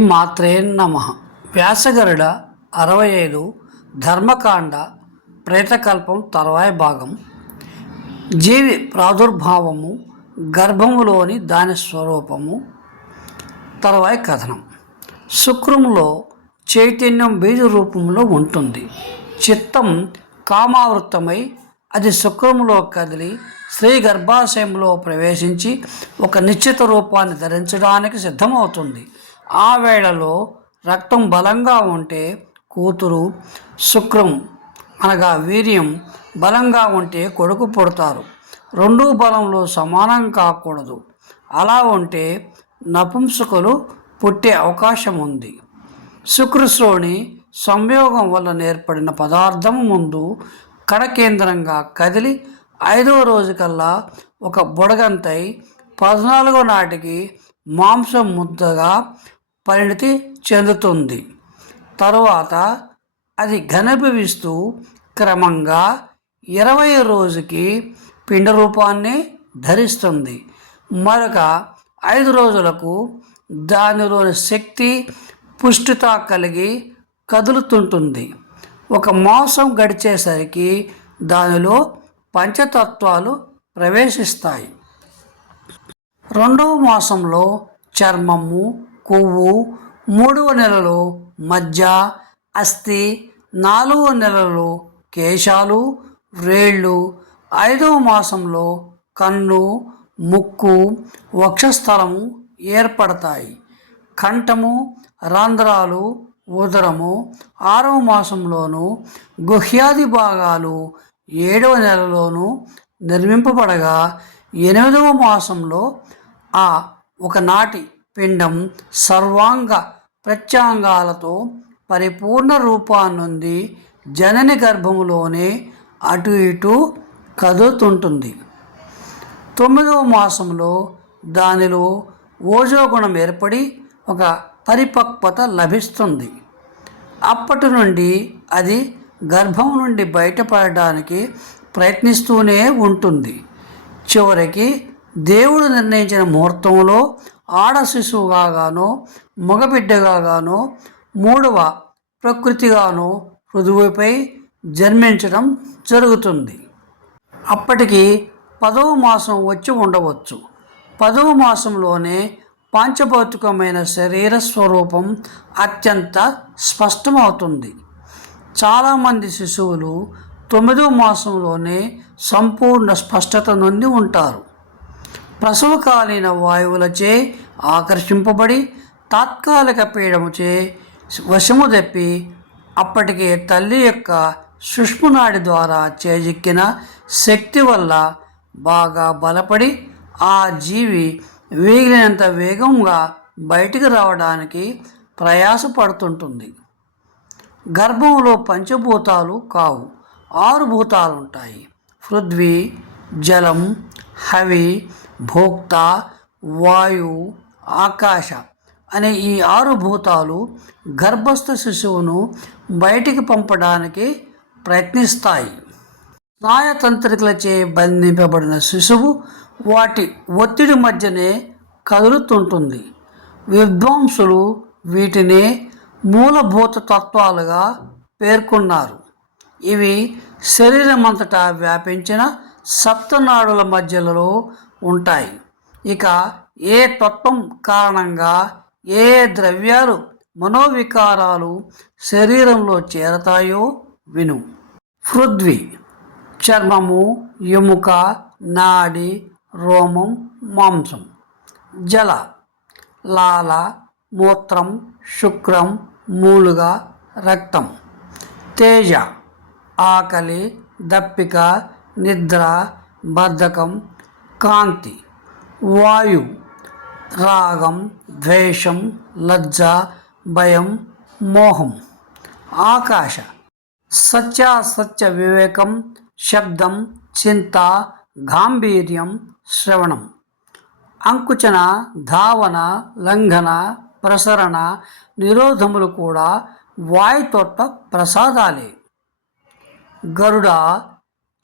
శ్రీమాత్రే నమ. వ్యాసగరుడ అరవై ఐదు ధర్మకాండ ప్రేతకల్పం తర్వాయి భాగం. జీవి ప్రాదుర్భావము గర్భములోని దాని స్వరూపము తర్వాయి కథనం. శుక్రములో చైతన్యం బీజ రూపంలో ఉంటుంది. చిత్తం కామావృతమై అది శుక్రములో కదిలి స్త్రీ గర్భాశయంలో ప్రవేశించి ఒక నిశ్చిత రూపాన్ని ధరించడానికి సిద్ధమవుతుంది. ఆ వేళలో రక్తం బలంగా ఉంటే కూతురు శుక్రం అనగా వీర్యం బలంగా ఉంటే కొడుకు పుడతారు. రెండు బలంలో సమానం కాకూడదు. అలా ఉంటే నపుంసకులు పుట్టే అవకాశం ఉంది. శుక్రశ్రోణి సంయోగం వల్ల ఏర్పడిన పదార్థం ముందు కడకేంద్రంగా కదిలి ఐదవ రోజుకల్లా ఒక బుడగంతై పద్నాలుగో నాటికి మాంసం ముద్దగా పరిణితి చెందుతుంది. తరువాత అది ఘనభవిస్తూ క్రమంగా ఇరవై రోజుకి పిండ రూపాన్ని ధరిస్తుంది. మరొక ఐదు రోజులకు దానిలోని శక్తి పుష్టిత కలిగి కదులుతుంటుంది. ఒక మాసం గడిచేసరికి దానిలో పంచతత్వాలు ప్రవేశిస్తాయి. రెండవ మాసంలో చర్మము కొవ్వు మూడవ నెలలో మజ్జ అస్థి నాలుగవ నెలలో కేశాలు వ్రేళ్ళు ఐదవ మాసంలో కన్ను ముక్కు వక్షస్థలము ఏర్పడతాయి. కంఠము రంధ్రాలు ఉదరము ఆరవ మాసంలోను గుహ్యాది భాగాలు ఏడవ నెలలోను నిర్మింపబడగా ఎనిమిదవ మాసంలో ఆ ఒకనాటి పిండం సర్వాంగ ప్రత్యాంగాలతో పరిపూర్ణ రూపాన్నుంది జనని గర్భములోనే అటు ఇటు కదులుతుంటుంది. తొమ్మిదవ మాసంలో దానిలో ఓజోగుణం ఏర్పడి ఒక పరిపక్వత లభిస్తుంది. అప్పటి నుండి అది గర్భం నుండి బయటపడడానికి ప్రయత్నిస్తూనే ఉంటుంది. చివరికి దేవుడు నిర్ణయించిన ముహూర్తంలో ఆడ శిశువుగానో మగబిడ్డగానో మూడవ ప్రకృతిగానో హృదయపై జన్మించడం జరుగుతుంది. అప్పటికి పదవ మాసం వచ్చి ఉండవచ్చు. పదవ మాసంలోనే పాంచభౌతికమైన శరీర స్వరూపం అత్యంత స్పష్టమవుతుంది. చాలామంది శిశువులు తొమ్మిదవ మాసంలోనే సంపూర్ణ స్పష్టత నుండి ఉంటారు. ప్రసవకాలీన వాయువులచే ఆకర్షింపబడి తాత్కాలిక పీడముచే వశము తప్పి అప్పటికే తల్లి యొక్క సుష్మునాడి ద్వారా చేజిక్కిన శక్తి వల్ల బాగా బలపడి ఆ జీవి వీగినంత వేగంగా బయటికి రావడానికి ప్రయాసపడుతుంటుంది. గర్భంలో పంచభూతాలు కావు. ఆరు భూతాలు ఉంటాయి పృథ్వీ జలం హవి భోక్త వాయువు ఆకాశ అనే ఈ ఆరు భూతాలు గర్భస్థ శిశువును బయటికి పంపడానికి ప్రయత్నిస్తాయి. స్నాయతంత్రికలచే బంధింపబడిన శిశువు వాటి ఒత్తిడి మధ్యనే కదులుతుంటుంది. విద్వాంసులు వీటిని మూలభూత తత్వాలుగా పేర్కొన్నారు. ఇవి శరీరమంతటా వ్యాపించిన సప్తనాడుల మధ్యలో ఉంటాయి. ఇక ఏ తత్వం కారణంగా ఏ ద్రవ్యాలు మనోవికారాలు శరీరంలో చేరతాయో విను. పృథ్వీ చర్మము ఎముక నాడి రోమం మాంసం. జల లాల మూత్రం శుక్రం మూలుగ రక్తం. తేజ ఆకలి దప్పిక నిద్ర బద్ధకం కాంతి వాయు రాగం ద్వేషం లజ్జ భయం మోహం. ఆకాశ సత్యాసత్య వివేకం శబ్దం చింత గాంభీర్యం శ్రవణం. అంకుచన ధావన లంఘన ప్రసరణ నిరోధములు కూడా వాయుతోట ప్రసాదాలే. గరుడ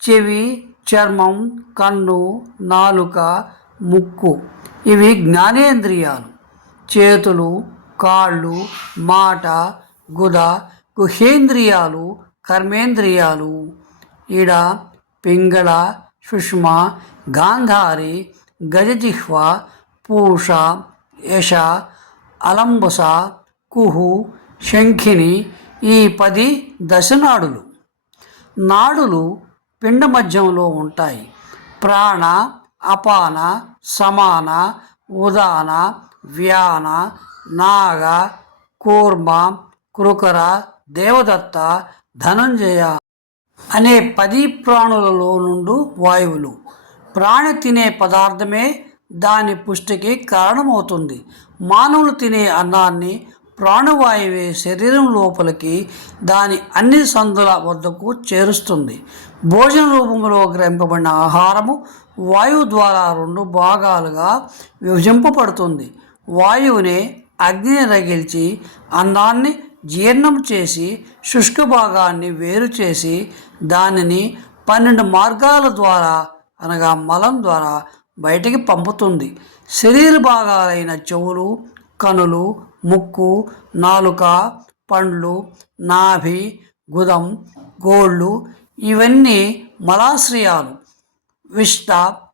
చెవి చర్మం కన్ను నాలుక ముక్కు. ఇవి జ్ఞానేంద్రియాలు. చేతులు కాళ్ళు మాట గుద గుహేంద్రియాలు కర్మేంద్రియాలు. ఈడ పింగళ సుష్మ గాంధారి గజజిహ్వ పూష యశ అలంబుస కుహు శంఖిని ఈ పది దశనాడులు. నాడులు పిండ మధ్యంలో ఉంటాయి. ప్రాణ అపాన సమాన ఉదాన వ్యాన నాగ కూర్మ కృకర దేవదత్త ధనంజయ అనే పది ప్రాణులలో నుండి వాయువులు. ప్రాణి తినే పదార్థమే దాని పుష్టికి కారణమవుతుంది. మానవులు తినే అన్నాన్ని ప్రాణవాయువే శరీరం లోపలికి దాని అన్ని సందుల వద్దకు చేరుస్తుంది. భోజన రూపంలో గ్రహింపబడిన ఆహారము వాయువు ద్వారా రెండు భాగాలుగా విభజింపబడుతుంది. వాయువునే అగ్నిని రగిల్చి అన్నాన్ని జీర్ణం చేసి శుష్క భాగాన్ని వేరు చేసి దానిని పన్నెండు మార్గాల ద్వారా అనగా మలం ద్వారా బయటికి పంపుతుంది. శరీర భాగాలైన చెవులు కనులు ముక్కు నాలుక పండ్లు నాభి గుదం గోళ్ళు ఇవన్నీ మలాశ్రయాలు. విష్ట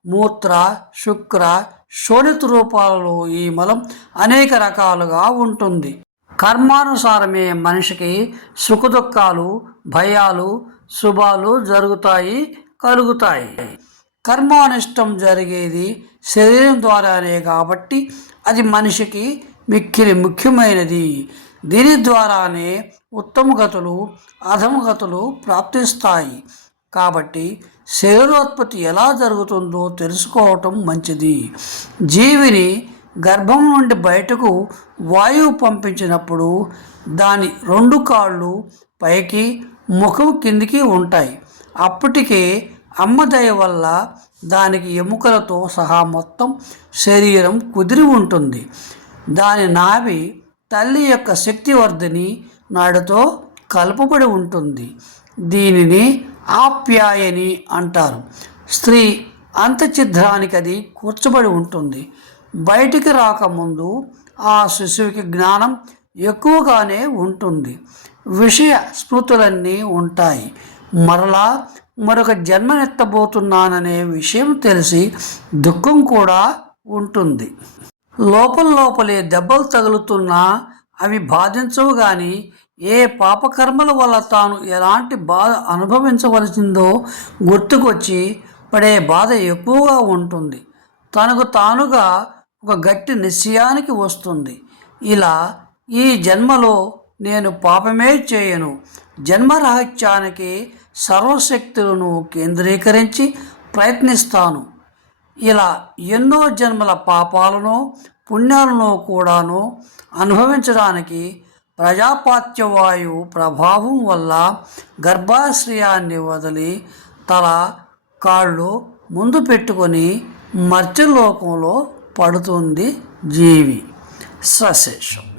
మూత్ర శుక్ర శోణిత రూపాలలో ఈ మలం అనేక రకాలుగా ఉంటుంది. కర్మానుసారమే మనిషికి సుఖదుఖాలు భయాలు శుభాలు జరుగుతాయి కలుగుతాయి. కర్మానిష్టం జరిగేది శరీరం ద్వారానే కాబట్టి అది మనిషికి మిక్కిలి ముఖ్యమైనది. దీని ద్వారానే ఉత్తమగతులు అధమగతులు ప్రాప్తిస్తాయి. కాబట్టి శరీరోత్పత్తి ఎలా జరుగుతుందో తెలుసుకోవటం మంచిది. జీవిని గర్భం నుండి బయటకు వాయువు పంపించినప్పుడు దాని రెండు కాళ్ళు పైకి ముఖం కిందికి ఉంటాయి. అప్పటికే అమ్మ దయ వల్ల దానికి ఎముకలతో సహా మొత్తం శరీరం కుదిరి ఉంటుంది. దాని నాభి తల్లి యొక్క శక్తివర్ధిని నాడుతో కలుపబడి ఉంటుంది. దీనిని ఆప్యాయని అంటారు. స్త్రీ అంతచిద్రానికి అది కూర్చబడి ఉంటుంది. బయటికి రాకముందు ఆ శిశువుకి జ్ఞానం ఎక్కువగానే ఉంటుంది. విషయ స్మృతులన్నీ ఉంటాయి. మరలా మరొక జన్మనెత్తబోతున్నాననే విషయం తెలిసి దుఃఖం కూడా ఉంటుంది. లోపల లోపలే దెబ్బలు తగులుతున్నా అవి బాధించవు కానీ ఏ పాపకర్మల వల్ల తాను ఎలాంటి బాధ అనుభవించవలసిందో గుర్తుకొచ్చి పడే బాధ ఎక్కువగా ఉంటుంది. తనకు తానుగా ఒక గట్టి నిశ్చయానికి వస్తుంది. ఇలా ఈ జన్మలో నేను పాపమే చేయను. జన్మరహస్యానికి సర్వశక్తులను కేంద్రీకరించి ప్రయత్నిస్తాను. ఇలా ఎన్నో జన్మల పాపాలను పుణ్యాలను కూడాను అనుభవించడానికి ప్రజాపాత్యవాయు ప్రభావం వల్ల గర్భాశ్రయాన్ని వదిలి తల కాళ్ళు ముందు పెట్టుకొని మర్త్యలోకంలో పడుతుంది జీవి. సశేషం.